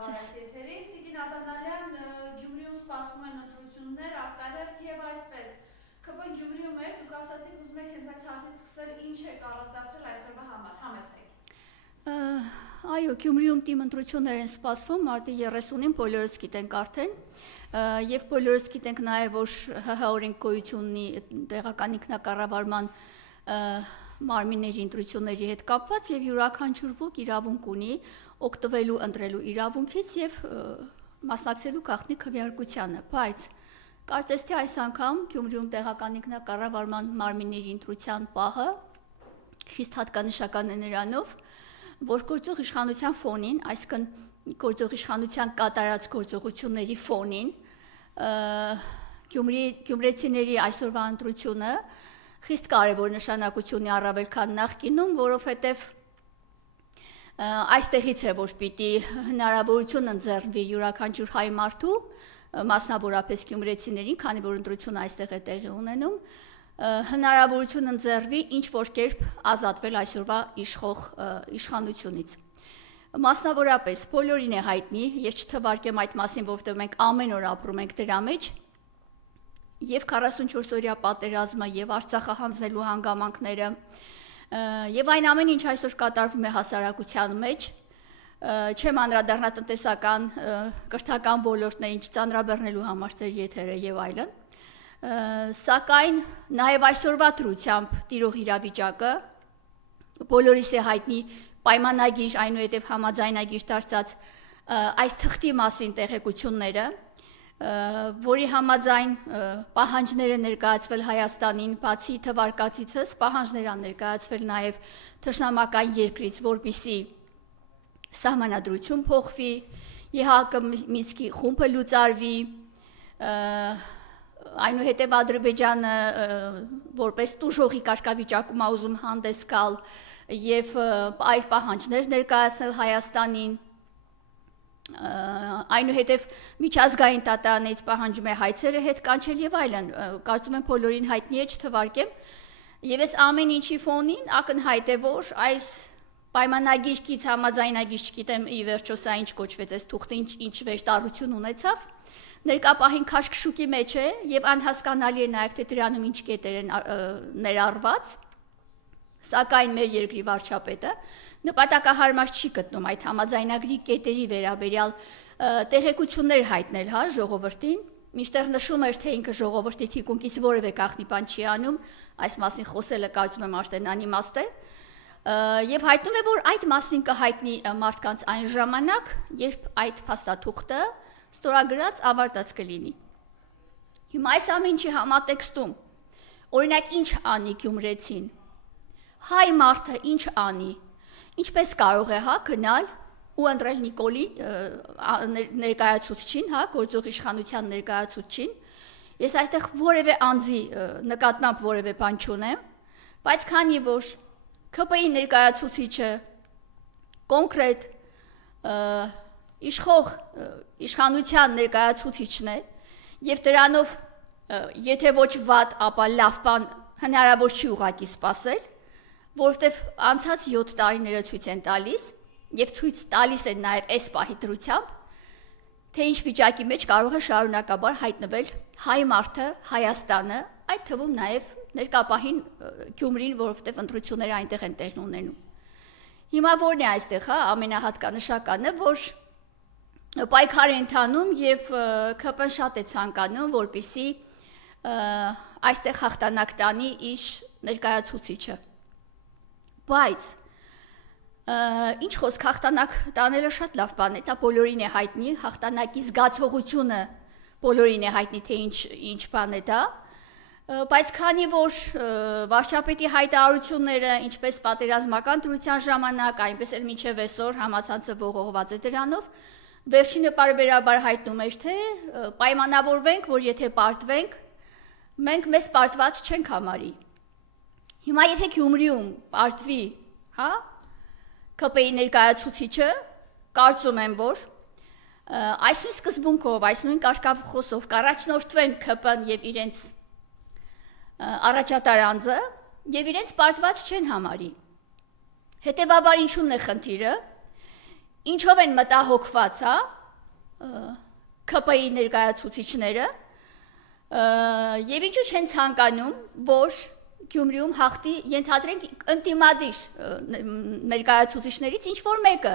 հարցես։ Տիկին Ադանալյան, Գյումրիում սպասվում են ընտրություններ, արտահերթ եւ այսպես։ ԿՊ Գյումրիում էր, դուք ասացիք ուզում եք հենց այս հարցից սկսել, ինչ է կառուցեցրել այսօրվա համար, համեցեք։ Այո, Գյումրիում թիմ ընտրություններ են սպասվում, մարտի 30-ին բոլորս գիտենք արդեն, եւ բոլորս գիտենք նաեւ, որ ՀՀ օրենք գոյություն ունի տեղական ինքնակառավարման մարմինների ընտրությունների հետ կապված եւ յուրաքանչյուր ոք իրավունք ունի օգտվելու ընտրելու իրավունքից եւ մասնակցելու գաղտնի քվեարկությանը, բայց կարծես թե այս անգամ Գյումրիում տեղական ինքնակառավարման մարմինների ընտրության պահը խիստ հատկանշական է նրանով, որ գործող իշխանության ֆոնին, այսինքն գործող իշխանության կատարած գործողությունների ֆոնին, գյումրեցիների այսօրվա ընտրությունը խիստ կարևոր նշանակություն ունի առավել քան նախկինում, որովհետև այստեղից է, որ պիտի հնարավորություն ընձեռվի յուրաքանչյուր հայ մարդու, մասնավորապես գյումրեցիներին, քանի որ ընտրությունը այստեղ է տեղի ունենում, հնարավորություն ընձեռվի ինչ-որ կերպ ազատվել այսօրվա իշխող իշխանությունից։ Մասնավորապես բոլորին է հայտնի, ես չթվարկեմ այդ մասին, որովհետև մենք ամեն օր ապրում ենք դրա մեջ, եւ 44-օրյա պատերազմը եւ Արցախը հանձնելու հանգամանքները եւ այն ամենը, ինչ այսօր կատարվում է հասարակության մեջ, չեմ անդրադառնա տնտեսական, կրթական ոլորտներին, չծանրաբեռնելու համար ձեր եթերը եւ այլն, սակայն նաեւ այսօրվա դրությամբ տիրող իրավիճակը բոլորիս է հայտնի պայմանագիր, այնուհետև համաձայնագիր դարձած այս թղթի մասին տեղեկությունները, որի համաձայն պահանջներ են ներկայացվել Հայաստանին, բացի թվարկածիցս, պահանջներ են ներկայացվել նաև թշնամական երկրից, որպեսզի սահմանադրություն փոխվի, ԵՀԿ Մինսկի խումբը լուծարվի, այնուհետև Ադրբեջանը որպես տուժողի կարգավիճակում է ուզում հանդես գալ եւ այլ պահանջներ ներկայացնել Հայաստանին, այնուհետև միջազգային տատանից պահանջում է հայցերը հետ կանչել եւ այլն, կարծում եմ բոլորին հայտնի է, չթվարկեմ, եւ այս ամեն ինչի ֆոնին ակնհայտ է, որ այս պայմանագիրքից համաձայնագիր, չգիտեմ ի վերջո սա ինչ կոչվեց, այս թուղթը ինչ վերտարություն ունեցավ, ներկապահին քաշքշուկի մեջ է եւ անհասկանալի է նաեւ թե դրանում ինչ կետեր են ներառված, սակայն մեր երկրի վարչապետը նպատակահարմար չի գտնում այդ համաձայնագրի կետերի վերաբերյալ տեղեկություններ հայտնել, հա, ժողովրդին, մինչդեռ նշում էր, թե ինքը ժողովրդի թիկունքից որևէ գաղտնի բան չի անում, այս մասին խոսելը կարծում եմ արդեն անիմաստ է, եւ հայտնում է, որ այդ մասին կհայտնի մարդկանց այն ժամանակ, երբ այդ փաստաթուղթը ստորագրած ավարտած կլինի։ Հիմա այս ամեն ինչի համատեքստում, օրինակ ինչ անի գյումրեցին, հայ մարդը ինչ անի, ինչպես կարող է, հա, գնալ ու ընտրել Նիկոլի ներկայացուցչին, հա, գործող իշխանության ներկայացուցչին, ես այստեղ որևէ անձի նկատմամբ որևէ բան չունեմ, բայց քանի որ ԿՊ-ի ներկայացուցիչը կոնկրետ իշխող իշխանության ներկայացուցիչն է եւ դրանով եթե ոչ վատ, ապա լավ բան հնարավոր չի ուղղակի սпасել, որովհետեւ անցած 7 տարիները ցույց են տալիս եւ ցույց տալիս են նաեւ այս պահի դրությամբ, թե ինչ վիճակի մեջ կարող է շարունակաբար հայտնվել հայ մարդը, Հայաստանը, այդ թվում նաեւ ներկապահին Գյումրին, որովհետեւ ընտրությունները այնտեղ են տեղի ունենում։ Հիմա ո՞րն է այստեղ, հա, ամենահատկանշականը, որ պայքար է ընթանում եւ ԿՊ-ն շատ է ցանկանում, որպեսզի այստեղ հաղթանակ տանի իր ներկայացուցիչը։ Բայց ինչ խոսք, հաղթանակ տանելը շատ լավ բան է, դա բոլորին է հայտնի, հաղթանակի զգացողությունը բոլորին է հայտնի, թե ինչ բան է դա, բայց քանի որ վարչապետի հայտարարությունները, ինչպես պատերազմական դրության ժամանակ, այնպես էլ մինչև այսօր համացանցը ողողված է դրանով, վերջինը պարբերաբար հայտնում էր, թե պայմանավորվենք, որ եթե պարտվենք, մենք մեզ պարտված չենք համարի։ Հիմա եթե Գյումրիում պարտվի, հա, ԿՊ-ի ներկայացուցիչը, կարծում եմ, որ այս նույն սկզբունքով, այս նույն կարգախոսով կառաջնորդվեն ԿՊ-ն եւ իրենց առաջատար անձը եւ իրենց պարտված չեն համարի։ Հետևաբար ինչու՞մն է խնդիրը։ ինչով են մտահոգված, հա, ԿՊ-ի ներկայացուցիչները, եւ ինչու չեն ցանկանում, որ Գյումրիում հաղթի, ենթադրենք ընդդիմադիր ներկայացուցիչներից ինչ որ մեկը։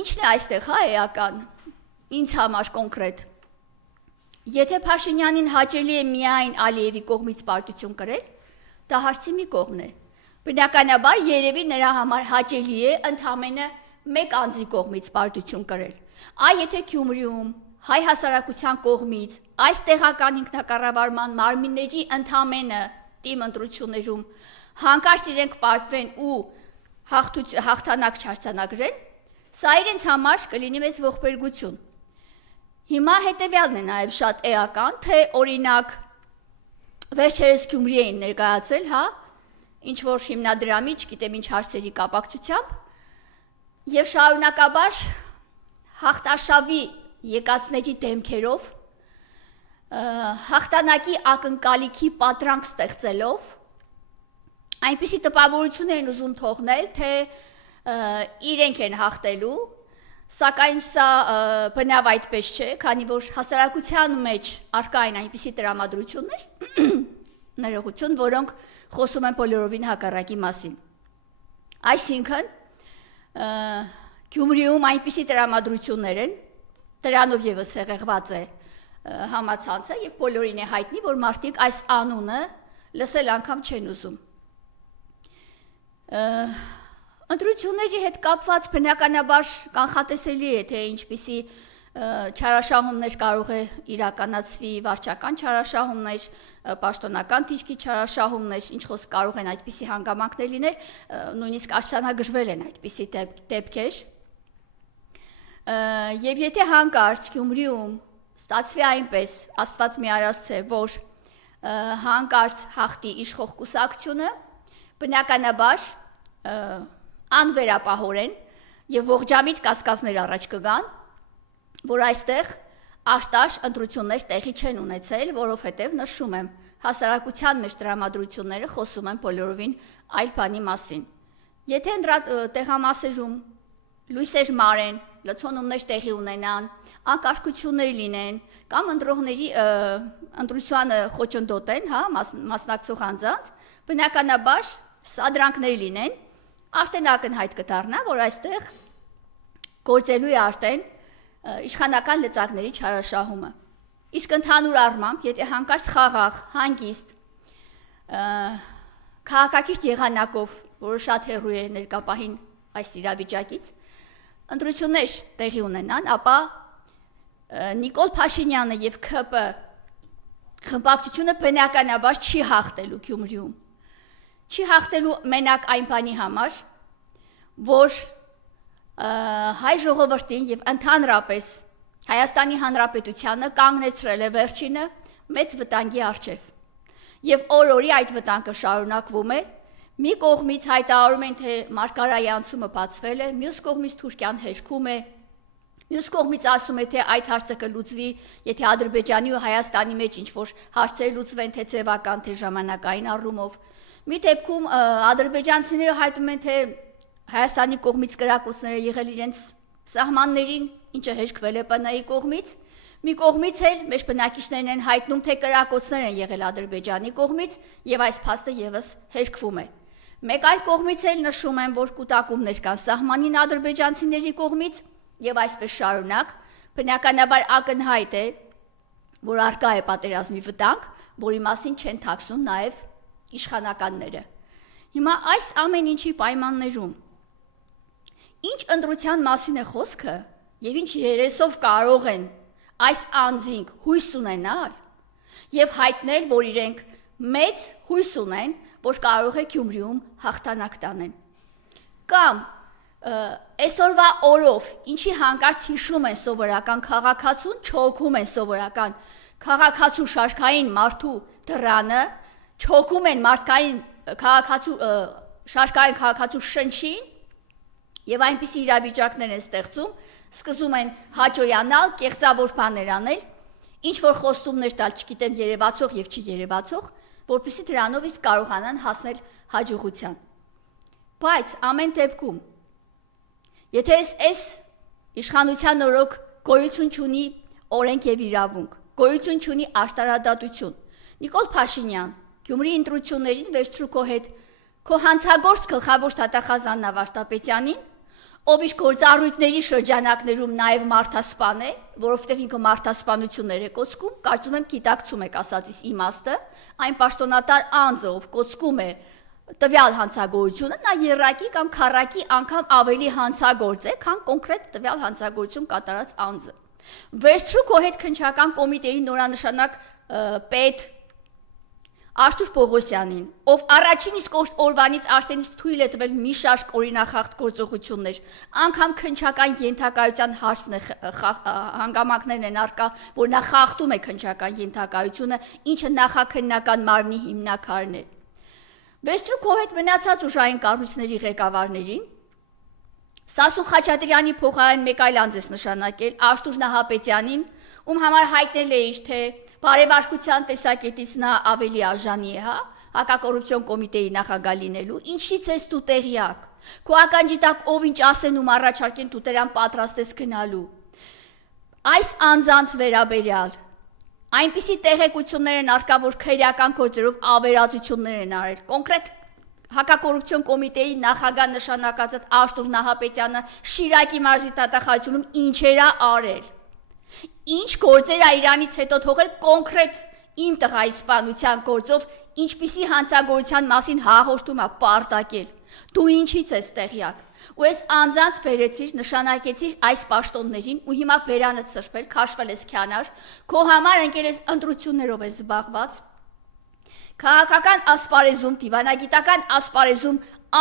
Ինչն է այստեղ, հա, էական, ինձ համար կոնկրետ։ Եթե Փաշինյանին հաճելի է միայն Ալիևի կողմից պարտություն կրել, դա հարցի մի կողմն է։ Բնականաբար երևի նրա համար հաճելի է ընդամենը մեկ անձի կողմից պարտություն կրել։ Այ եթե Գյումրիում հայ հասարակության կողմից այս տեղական ինքնակառավարման մարմինների ընդամենը տիմ ընտրություններում հանկարծ իրենք պարտվեն ու հաղթանակ չարձանագրեն, սա իրենց համար կլինի մեծ ողբերգություն։ Հիմա հետևյալն է նաև շատ էական, թե օրինակ վերջերս Գյումրի էին ներկայացել, հա, ինչ որ հիմնադրամի, չգիտեմ ինչ հարցերի կապակցությամբ, եւ շարունակաբար հաղթաշավի եկածների դեմքերով, հաղթանակի ակնկալիքի պատրանք ստեղծելով, այնպիսի տպավորություն են ուզում թողնել, թե իրենք են հաղթելու, սակայն սա բնավ այդպես չէ, քանի որ հասարակության մեջ առկա են այնպիսի տրամադրություններ, ներողություն, որոնք խոսում են բոլորովին հակառակի մասին։ Այսինքն, Գյումրիում այնպիսի տրամադրություններ են, դրանով եւս հեղեղված է համացանցը եւ բոլորին է հայտնի, որ մարդիկ այս անունը լսել անգամ չեն ուզում։ Ընտրությունների հետ կապված բնականաբար կանխատեսելի է, թե ինչպիսի չարաշահումներ կարող է իրականացվի, վարչական չարաշահումներ, պաշտոնական դիրքի չարաշահումներ, ինչ խոսք կարող են այդպիսի հանգամանքներ լինել, նույնիսկ արձանագրվել են այդպիսի դեպքեր։ Եվ եթե հանկարծ Գյումրիում ստացվի այնպես, Աստված մի արասցե, որ հանկարծ հաղթի իշխող կուսակցությունը, բնականաբար անվերապահորեն եւ ողջամիտ կասկածներ առաջ կգան, որ այստեղ աշտաշ ընտրություններ տեղի չեն ունեցել, որովհետև նշում եմ, հասարակության մեջ տրամադրությունները խոսում են բոլորովին այլ բանի մասին։ Եթե տեղամասերում լույսեր մարեն, լցոնումներ տեղի ունենան, անկարգություններ լինեն, կամ ընտրողների ընտրությանը խոչընդոտեն, հա, մասնակցող անձանց, բնականաբար սադրանքներ լինեն, արդեն ակնհայտ կդառնա, որ այստեղ գործելու է արդեն իշխանական լծակների չարաշահումը։ Իսկ ընդհանուր առմամբ, եթե հանկարծ խաղաղ, հանգիստ, քաղաքակիրթ եղանակով, որը շատ հեռու է ներկապահին այս իրավիճակից, ընտրություններ տեղի ունենան, ապա Նիկոլ Փաշինյանը եւ ԿՊ խմբակցությունը բնականաբար չի հաղթելու Գյումրիում։ Չի հաղթելու մենակ այն բանի համար, որ հայ ժողովրդին եւ ընդհանրապես Հայաստանի Հանրապետությանը կանգնեցրել է վերջինը մեծ վտանգի առջև։ Եվ օր-օրի այդ վտանգը շարունակվում է։ Մի կողմից հայտարարում են, թե Մարգարայի անցումը բացվել է, մյուս կողմից Թուրքիան հերքում է, մյուս կողմից ասում է, թե այդ հարցը կլուծվի, եթե Ադրբեջանի ու Հայաստանի մեջ ինչ-որ հարցեր լուծվեն, թե ձևական, թե ժամանակային առումով։ Մի դեպքում ադրբեջանցիները հայտում են, թե Հայաստանի կողմից կրակոցները եղել իրենց սահմաններին, ինչը հեշտվել է ՊՆ-ի կողմից, մի կողմից էլ մեր բնակիչներն են հայտնում, թե կրակոցներ են եղել Ադրբեջանի կողմից եւ այս փաստը եւս հեշտվում է։ Մեկ այլ կողմից էլ նշում են, որ կուտակումներ կան սահմանին ադրբեջանցիների կողմից եւ այսպես շարունակ, բնականաբար ակնհայտ է, որ արկա է պատերազմի վտանգ, որի մասին չեն թաքցնում նաեւ իշխանականները։ Հիմա այս ամեն ինչի պայմաններում ինչ ընտրության մասին է խոսքը եւ ինչ երեսով կարող են այս անձինք հույս ունենալ եւ հայտնել, որ իրենք մեծ հույս ունեն, որ կարող է Գյումրիում հաղթանակ տանեն։ Կամ այսօրվա օրով ինչի հանկարծ հիշում են սովորական քաղաքացուն, չհոգում են սովորական քաղաքացու շարքային մարդու դռանը, չհոգում են մարդկային քաղաքացու շարքային քաղաքացու շնչին եւ այնպիսի իրավիճակներ են ստեղծում, սկսում են հաջողանալ, կեղծավոր բաներ անել, ինչ որ խոստումներ տալ, չգիտեմ, երևացող եւ չի երևացող, որպեսզի դրանով իսկ կարողանան հասնել հաջողության։ Բայց ամեն դեպքում, Եթե այս իշխանության օրոք գոյություն չունի օրենք եւ իրավունք, գոյություն չունի աշտարադատություն, Նիկոլ Փաշինյան, Գյումրի ընտրություններին վերցրու քո հետ քո հանցագործ գլխավոր դատախազան Նավարդապետյանին, ով իր գործառույթների շրջանակներում նաև մարդասպան է, որովհետև ինքը մարդասպանություններ է կոծկում, կարծում եմ գիտակցում եք ասածիս իմաստը, այն պաշտոնատար անձը, ով կոծկում է տվյալ հանցագործությունը, նա երրակի կամ քառակի անգամ ավելի հանցագործ է, քան կոնկրետ տվյալ հանցագործություն կատարած անձը։ Վերցրու քո հետ քննչական կոմիտեի նորանշանակ պետ Աշտուր Պողոսյանին, ով առաջին իսկ օրվանից աշտենից թույլ է տվել մի շարք օրինախախտ գործողություններ, անգամ քննչական ենթակայության հարցն է հանգամանքներն են արկա, որ նա խախտում է քննչական ենթակայությունը, ինչը նախաքննական մարմնի հիմնաքարն է։ Վերցրու քո հետ մնացած ուժային կառույցների ղեկավարներին, Սասուն Խաչատրյանի փոխարեն մեկ այլ անձ ես նշանակել Աշտուր Նահապետյանին, ում համար հայտնել էիր, թե բարեվարկության տեսակետից նա ավելի արժանի է, հակակոռուպցիոն կոմիտեի նախագահ լինելու, ինչից ես դու տեղյակ, քո ականջի տակ ով ինչ ասեն ում առաջարկեն դու դրան պատրաստ ես գնալու։ Այս անձանց վերաբերյալ այնպիսի տեղեկություններ են արկա, որ քրեական գործերով ավերածություններ են արել, կոնկրետ հակակոռուպցիոն կոմիտեի նախագահ նշանակած Աշտուր Նահապետյանը Շիրակի մարզի դատախազությունում ինչեր է արել։ Ինչ գործեր է իրանից հետո թողել կոնկրետ իմ տղայի սպանության գործով, ինչպիսի հանցագործության մասին հաղորդում է պարտակել։ Դու ինչից ես տեղյակ։ Ու այս անձանց բերեցիր, նշանակեցիր այս պաշտոններին ու հիմա բերանդ սրբել, քաշվել ես քյանար, քո համար ընկել ես ընտրություններով ես զբաղված։ Քաղաքական ասպարեզում, դիվանագիտական ասպարեզում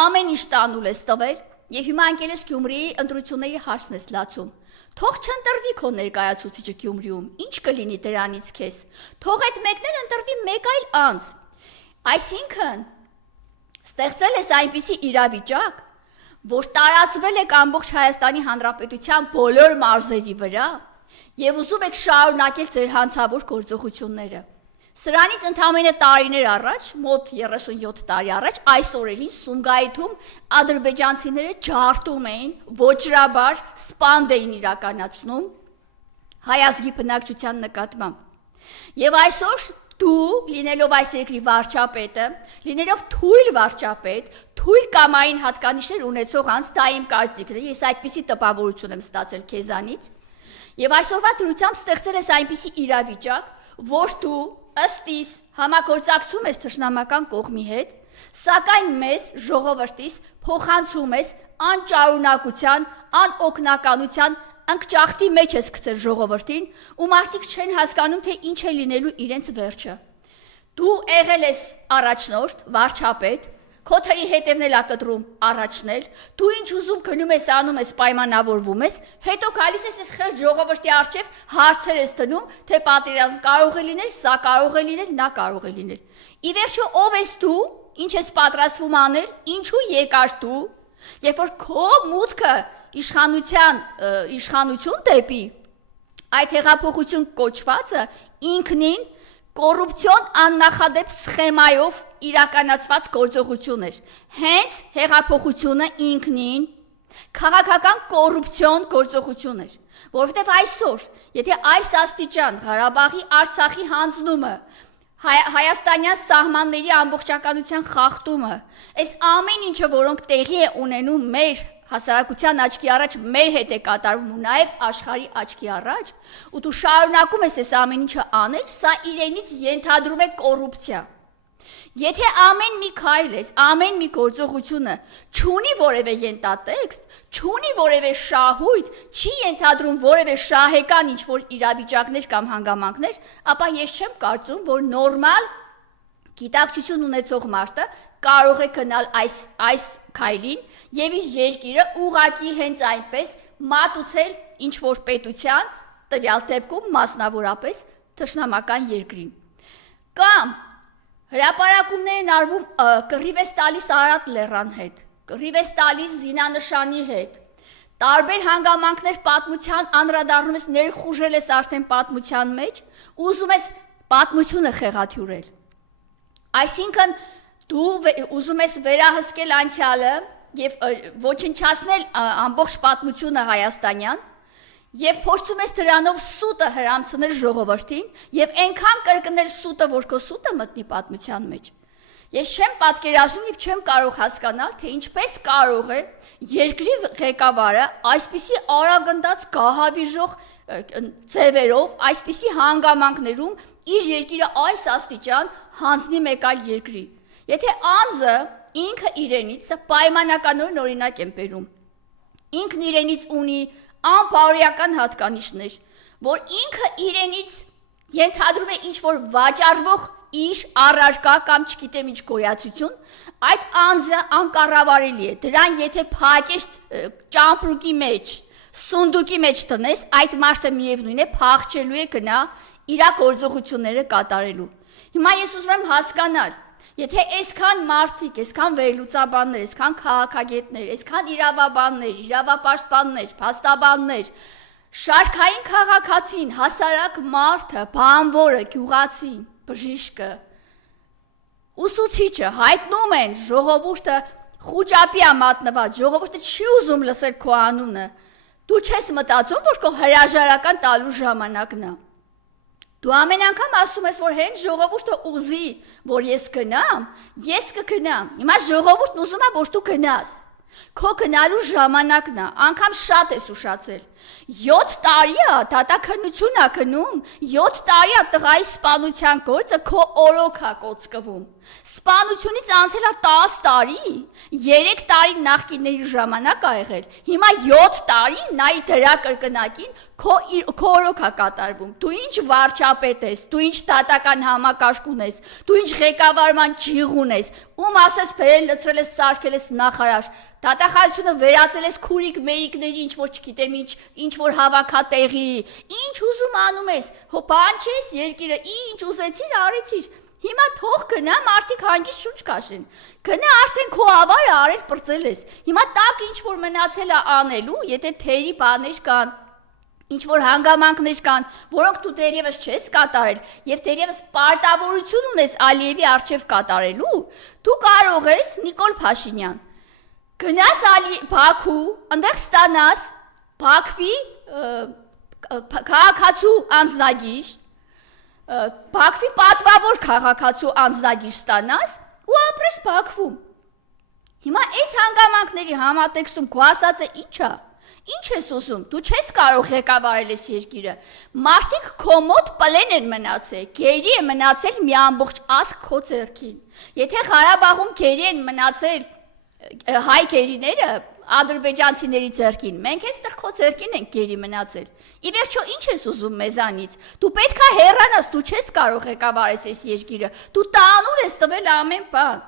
ամեն ինչ տանուլ ես տվել եւ հիմա ընկել ես Գյումրիի ընտրությունների հարցն ես լացում։ Թող չընտրվի քո ներկայացուցիչը Գյումրիում, ինչ կլինի դրանից քեզ։ Թող այդ մեկն էլ ընտրվի մեկ այլ անձ։ Այսինքն ստեղծել ես այնպիսի իրավիճակ, որ տարածվել եք ամբողջ Հայաստանի Հանրապետության բոլոր մարզերի վրա եւ ուզում եք շարունակել ձեր հանցավոր գործողությունները։ Սրանից ընդամենը տարիներ առաջ, մոտ 37 տարի առաջ, այս օրերին Սումգայիթում ադրբեջանցիները ջարդում էին, ոչրաբար սպանդ էին իրականացնում հայ ազգի բնակչության նկատմամբ։ Եվ այսօր դու, լինելով այս երկրի վարչապետը, լինելով թույլ վարչապետ, թույլ կամային հատկանիշներ ունեցող անձ, դա իմ կարծիքն է, ես այդպիսի տպավորություն եմ ստացել քեզանից, եւ այսօրվա դրությամբ ստեղծել ես այնպիսի իրավիճակ, որ դու ըստ իս համագործակցում ես թշնամական կողմի հետ, սակայն մեզ ժողովրդից փոխանցում ես անճարունակության, անօգնականության, անկճախտի մեջ ես գցել ժողովրդին, ու մարդիկ չեն հասկանում, թե ինչ է լինելու իրենց վերջը։ Դու եղել ես առաջնորդ, վարչապետ, քո թերի հետևն էլ ակտրում առաջնել, դու ինչ ուզում գնում ես անում ես, պայմանավորվում ես, հետո գալիս ես այս խեղճ ժողովրդի առջև հարցեր ես դնում, թե պատերազմ կարող է լինել, սա կարող է լինել, նա կարող է լինել։ Ի վերջո ով ես դու, ինչ ես պատրաստվում անել, ինչու եկար դու, երբ որ քո մուտքը իշխանություն դեպի այդ հեղափոխություն կոչվածը ինքնին կոռուպցիոն աննախադեպ սխեմայով իրականացված գործողություն էր։ Հենց հեղափոխությունը ինքնին քաղաքական կոռուպցիոն գործողություն էր, որովհետև այսօր, եթե այս աստիճան Ղարաբաղի, Արցախի հանձնումը, հայաստանյան սահմանների ամբողջականության խախտումը, այս ամեն ինչը, որոնք տեղի է ունենում մեր հասարակության աչքի առաջ, մեր հետ է կատարվում ու նաև աշխարհի աչքի առաջ, ու դու շարունակում ես այս ամեն ինչը անել, սա իրենից ենթադրում է կոռուպցիա։ Եթե ամեն մի քայլ ես, ամեն մի գործողությունը չունի որևէ ենթատեքստ, չունի որևէ շահույթ, չի ենթադրում որևէ շահեկան ինչ-որ իրավիճակներ կամ հանգամանքներ, ապա ես չեմ կարծում, որ նորմալ գիտակցություն ունեցող մարդը կարող է գնալ այս քայլին եւ իր երկիրը ուղղակի հենց այնպես մատուցել ինչ-որ պետության, տվյալ դեպքում մասնավորապես թշնամական երկրին։ Կամ հրապարակումներ են արվում կռիվ ես տալիս Արարատ լեռան հետ, կռիվ ես տալիս զինանշանի հետ, տարբեր հանգամանքներ պատմության անդրադառնում ես, ներխուժել ես արդեն պատմության մեջ, ուզում ես պատմությունը խեղաթյուրել։ Այսինքն դու ուզում ես վերահսկել անցյալը, եւ ոչնչացնել ամբողջ պատմությունը հայաստանյան եւ փորձում ես դրանով սուտը հрамցնել ժողովրդին եւ այնքան կրկնել սուտը, որ քո սուտը մտնի պատմության մեջ։ Ես չեմ պատկերացնում եւ չեմ կարող հասկանալ, թե ինչպես կարող է երկրի ղեկավարը այսպիսի արագնդած գահավիժող ձևերով, այսպիսի հանգամանքներում իր երկիրը այս աստիճան հանձնի մեկ այլ երկրի։ Եթե անձը ինքը իրենից պայմանականորեն օրինակ եմ բերում, ինքն իրենից ունի անբարոյական հատկանիշներ, որ ինքը իրենից ենթադրում է ինչ-որ վաճառվող իշ, առարկա կամ չգիտեմ ինչ գոյացություն, այդ անձը անկառավարելի է։ Դրան եթե փակես ճամպրուկի մեջ, սունդուկի մեջ տնես, այդ մարդը միևնույն է փախչելու է գնա իր գործողությունները կատարելու։ Հիմա ես ուզում եմ հասկանալ, եթե այսքան մարդիկ, այսքան վերլուծաբաններ, այսքան քաղաքագետներ, այսքան իրավաբաններ, իրավապաշտպաններ, փաստաբաններ, շարքային քաղաքացին, հասարակ մարդը, բանվորը, գյուղացին, բժիշկը, ուսուցիչը հայտնում են ժողովուրդը խուճապի է մատնված, ժողովուրդը չի ուզում լսել քո անունը, դու չես մտածում, որ քո հրաժարական տալու ժամանակն է։ Դու ամեն անգամ ասում ես, որ հենց ժողովուրդը ուզի, որ ես կգնամ, հիմա ժողովուրդն ուզում է, որ դու գնաս, քո գնալու ժամանակն է, անգամ շատ ես ուշացել, 7 տարի է դատաքննություն է գնում, 7 տարի է տղայի սպանության գործը քո օրոք է կոծկվում, սպանությունից անցել է 10 տարի, 3 տարի նախկինների ժամանակ ա եղել, հիմա 7 տարի նայի դրա կրկնակին քո օրոք է կատարվում, դու ինչ վարչապետ ես, դու ինչ դատական համակարգ ունես, դու ինչ ղեկավարման ջիղ ունես, ում ասես բերել լցրել ես սարքել ես նախարար, դատախազությունը վերածել ես քուրիկ մերիկների ինչ որ չգիտեմ ինչ որ հավաքատեղի, ինչ ուզում անում ես, հո բան չես երկիրը, ինչ ուզեցիր արեցիր, հիմա թող գնա մարդիկ հանգիստ շունչ քաշեն, գնա արդեն քո ավարը արել պրծել ես, հիմա տակ ինչ որ մնացել է անելու, եթե թերի բաներ կան, ինչ որ հանգամանքներ կան, որոնք դու դեռևս չես կատարել եւ դեռևս պարտավորություն ունես Ալիևի արչեւ կատարելու, դու կարող ես Նիկոլ Փաշինյան գնաս Բաքու, այնտեղ ստանաս Բաքվի քաղաքացու անձնագիր, Բաքվի պատվավոր քաղաքացու անձնագիր ստանաս ու ապրես Բաքվում։ Հիմա այս հանգամանքների համատեքստում քո ասածը ի՞նչ է։ Ինչ ես ուզում, դու չես կարող ղեկավարել ես երկիրը, մարդիկ քո մոտ պլեն են մնացել, գերի է մնացել մի ամբողջ ազգ քո ձեռքին, եթե Ղարաբաղում գերի են մնացել հայ գերիները ադրբեջանցիների ձեռքին, մենք այստեղ քո ձեռքին ենք գերի մնացել, ի վերջո ինչ ես ուզում մեզանից, դու պետք է հեռանաս, դու չես կարող ղեկավարես այս երկիրը, դու տանուր ես տվել ամեն բան,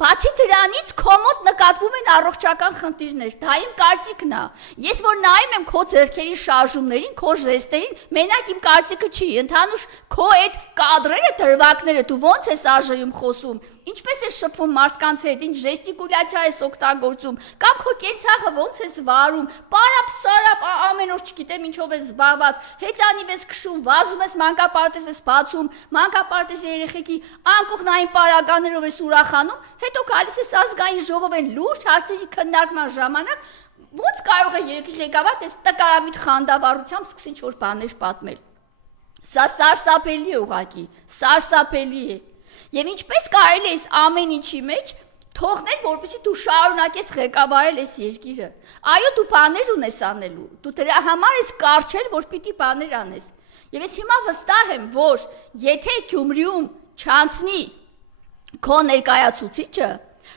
բացի դրանից քո մոտ նկատվում են առողջական խնդիրներ, դա իմ կարծիքն է, ես որ նայում եմ քո ձեռքերի շարժումներին, քո ժեստերին, մենակ իմ կարծիքը չի, ընդհանուր քո այդ կադրերը, դրվագները, դու ոնց ես ԱԺ-ում խոսում, ինչպես ես շփվում մարդկանց հետ, ինչ ժեստիկուլյացիա ես օգտագործում, կամ քո կենցաղը ոնց ես վարում, պարապ-սարապ ամեն օր չգիտեմ ինչով ես զբաղված, հեծանիվ ես քշում, վազում ես մանկապարտեզ ես բացում, մանկապարտեզի երեխեքի անկողնային պարագաներով ես ուրախանում, հետո գալիս ես ազգային ժողովեն լուրջ հարցերի քննարկման ժամանակ, ոնց կարող է երկրի ղեկավարը այս տկարամիտ խանդավառությամբ սկսի ինչ-որ բաներ պատմել։ Սա սարսափելի է ուղղակի, սարսափելի է։ Եվ ինչպես կարելի է այս ամեն ինչի մեջ թողնել, որպեսզի դու շարունակես ղեկավարել այս երկիրը։ Այո, դու բաներ ունես անելու, դու դրա համար ես կարճել, որ պիտի բաներ անես։ Եվ ես հիմա վստահ եմ, որ եթե Գյումրիում չանցնի քո ներկայացուցիչը,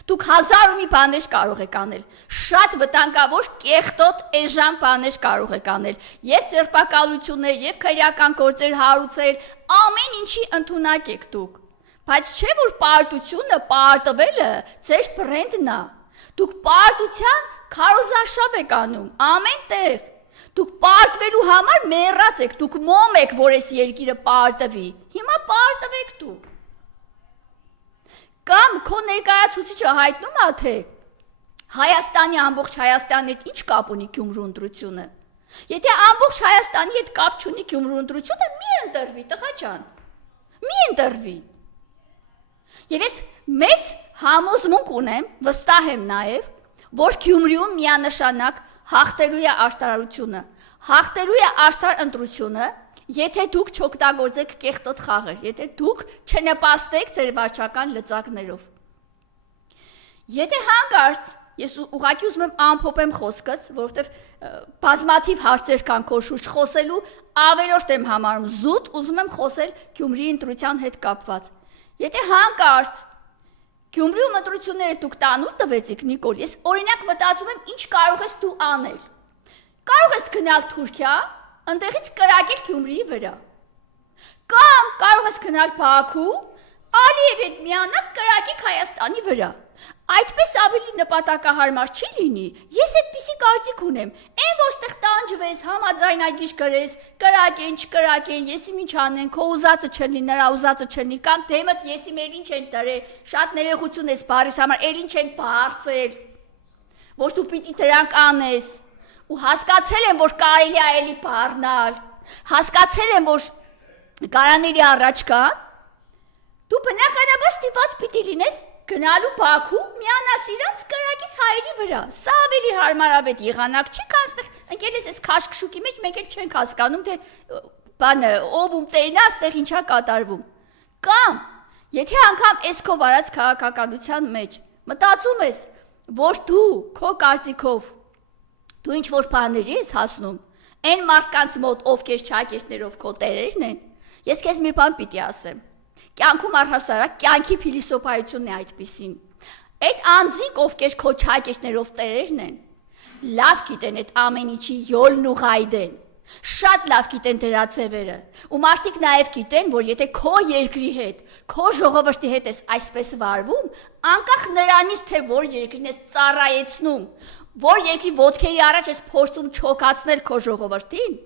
դուք 1000 ու մի բաներ կարող եք անել, շատ վտանգավոր կեղտոտ էժան բաներ կարող եք անել, եւ ձերբակալություններ, եւ քրեական գործեր հարուցել, ամեն ինչի ընդունակ եք դուք։ Բայց չէ որ պարտությունը, պարտվելը ձեր բրենդն է։ Դուք պարտության քարոզարշավ եք անում ամեն տեղ։ Դուք պարտվելու համար մեռած եք, դուք մոմ եք, որ այս երկիրը պարտվի։ Հիմա պարտվեք դուք։ Կամ քո ներկայացուցիչը հայտնում է թե Հայաստանի ամբողջ Հայաստանի հետ ինչ կապ ունի Գյումրու ընտրությունը։ Եթե ամբողջ Հայաստանի հետ կապ չունի Գյումրու ընտրությունը, մի ընտրվի, տղա ջան։ Մի ընտրվի։ Եվ ես մեծ համոզմունք ունեմ, վստահ եմ նաև, որ Գյումրիում միանշանակ հաղթելու է աշտարարությունը, հաղթելու է աշտար ընտրությունը, եթե դուք չօգտագործեք կեղտոտ խաղեր, եթե դուք չնպաստեք ձեր վարչական լծակներով։ Եթե հանկարծ ես ուղղակի ուզում եմ ամփոփեմ խոսքս, որովհետև բազմաթիվ հարցեր կան քո շուրջ խոսելու, ավելորդ եմ համարում զուտ, ուզում եմ խոսել Գյումրիի ընտրության հետ կապված։ Եթե հանկարծ Գյումրիում ընտրությունները դուք տանուլ տվեցիք, Նիկոլ, ես օրինակ մտածում եմ, ինչ կարող ես դու անել։ Կարող ես գնալ Թուրքիա, այնտեղից կրակել Գյումրիի վրա։ Կամ կարող ես գնալ Բաքու, Ալիևի հետ միանալ կրակեք Հայաստանի վրա։ Այդպես ավելի նպատակահարմար չի լինի։ Ես այդպիսի կարծիք ունեմ։ Այն որ ստեղ տանջվես, համաձայնագիր գրես, կրակեն, չկրակեն, եսի ինչ անեն, քո ուզածը չլինի, նրա ուզածը չլինի, կամ դեմդ եսի մեր ինչ են դրել, շատ ներողություն ես բարիս համար, էլ ինչ են բարձել։ Ոչ դու պիտի դրանք անես։ Ու հասկացել եմ, որ կարելի է էլի բառնալ։ Հասկացել եմ, որ garanերի առաջ կան։ Դու բնականաբար ստիպված պիտի լինես գնալու Բաքու, միանաս իրանց կրակից հայերի վրա։ Սա ավելի հարմարավետ եղանակ չի, քան այստեղ ընկել ես այս քաշքշուկի մեջ, մենք էլ չենք հասկանում, թե բանը ով ում տերն է, այստեղ ինչա կատարվում։ Կամ եթե անգամ այս քո վարած քաղաքականության մեջ մտածում ես, որ դու քո կարծիքով դու ինչ որ բաների ես հասնում, այն մարդկանց մոտ, ովքեր չակերտներով քո տերերն են, ես քեզ մի բան պիտի ասեմ։ Կյանքում առհասարակ կյանքի փիլիսոփայությունն է այդպիսին։ Այդ անձինք, ովքեր քո չակերտներով տերերն են, լավ գիտեն այդ ամեն ինչի յոլն ու ղայդեն։ Շատ լավ գիտեն դրա ձևերը։ Ու մարդիկ նաև գիտեն, որ եթե քո երկրի հետ, քո ժողովրդի հետ ես այսպես վարվում, անկախ նրանից, թե որ երկրին ես ծառայեցնում, որ երկրի ոտքերի առաջ ես փորձում չոքացնել քո ժողովրդին,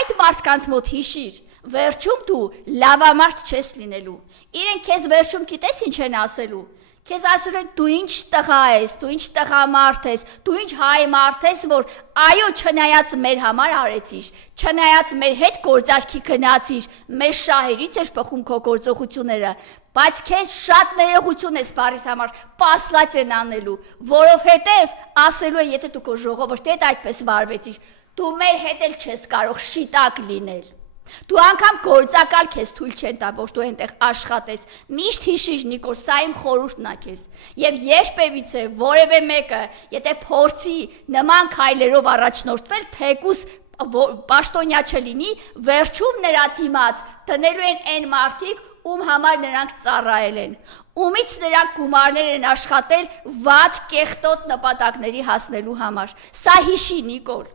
այդ մարդկանց մոտ հիշիր, վերջում դու լավամարդ չես լինելու։ Իրենք քեզ վերջում գիտես ինչ են ասելու։ Քեզ ասում են դու ինչ տղա ես, դու ինչ տղամարդ ես, դու ինչ հայ մարդ ես, որ այո, չնայած մեր համար արեցիր, չնայած մեր հետ գործարքի գնացիր, մեր շահերից ես բխում քո գործողությունները, բայց քեզ շատ ներողություն ես բարիս համար, պասլաց են անելու, որովհետև ասելու են, եթե դու քո ժողովրդի հետ այդպես վարվեցիր, դու մեր հետ էլ չես կարող շիտակ լինել։ Դու անգամ գործակալ քեզ թույլ չեն տա, որ դու այնտեղ աշխատես։ Միշտ հիշիր, Նիկոլ, սա իմ խորհուրդն է քեզ։ Եվ երբևիցե որևէ մեկը, եթե փորձի նման քայլերով առաջնորդվել, թեկուս պաշտոնյա չլինի, վերջում նրա դիմաց դնելու են այն մարդիկ, ում համար նրանք ծառայել են, ումից նրանք գումարներ են աշխատել վատ կեղտոտ նպատակների հասնելու համար։ Սա հիշի, Նիկոլ։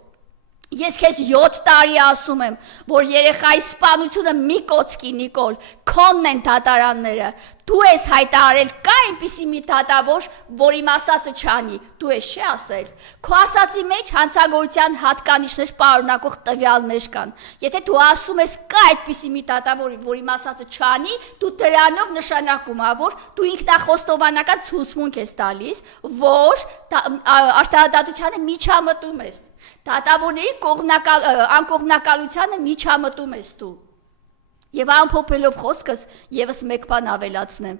Ես քեզ 7 տարի ասում եմ, որ երեխայի սպանությունը մի կոծկի, Նիկոլ, քոնն են դատարանները, դու ես հայտարարել, կա այնպիսի մի դատավոր, որ իմ ասածը չանի, դու ես չի ասել, քո ասածի մեջ հանցագործության հատկանիշներ պարունակող տվյալներ կան, եթե դու ասում ես, կա այդպիսի մի դատավոր, որ իմ ասածը չանի, դու դրանով նշանակում ա, որ դու ինքնախոստովանական ցուցմունք ես տալիս, որ արտահայտությանը միջամտում ես։ Դատավորների անկողմնակալությանը միջամտում ես դու։ Եվ ամփոփելով խոսքս եւս մեկ բան ավելացնեմ։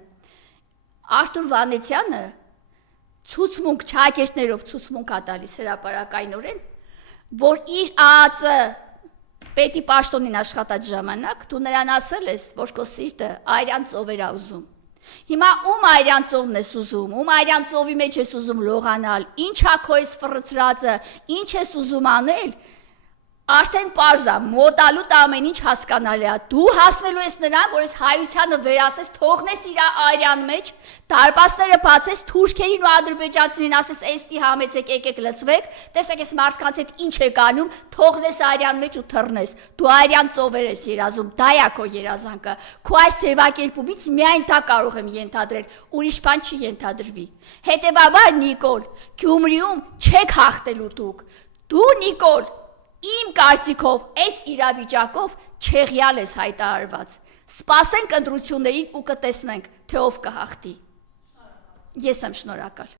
Արտուր Վանեցյանը ցուցմունք չակերտներով ցուցմունք ա տալիս հրապարակայնորեն, որ իր ԱԱԾ պետի պաշտոնին աշխատած ժամանակ դու նրան ասել ես, որ քո սիրտը այրան ծովեր ա ուզում։ Հիմա ում այրան ծովն ես ուզում, ում այրան ծովի մեջ ես ուզում լողանալ, ինչ ա քո ես ֆռծրածը, ինչ ես ուզում անել, արդեն պարզ ա, մոտալուտ ամեն ինչ հասկանալի ա, դու հասնելու ես նրան, որ ես հայությանը վերասես, թողնես իր այրան մեջ, դարպասները բացես, թուրքերին ու ադրբեջանցիներին ասես, էստի համեցեք, եկեք լծվեք, տեսեք ես մարդկանց հետ ինչ եք անում, թողնես այրան մեջ ու թռնես, դու այրան ծովեր ես երազում, դա ա քո երազանքը, քո այս ձևակերպումից միայն դա կարող եմ ենթադրել, ուրիշ բան չի ենթադրվի։ Հետևաբար, Նիկոլ, Գյումրիում չեք հաղթելու դու, Նիկոլ, իմ կարծիքով այս իրավիճակով չեղյալ ես հայտարարված։ Սպասենք ընտրություններին ու կտեսնենք, թե ով կհաղթի։ Ես եմ շնորհակալ։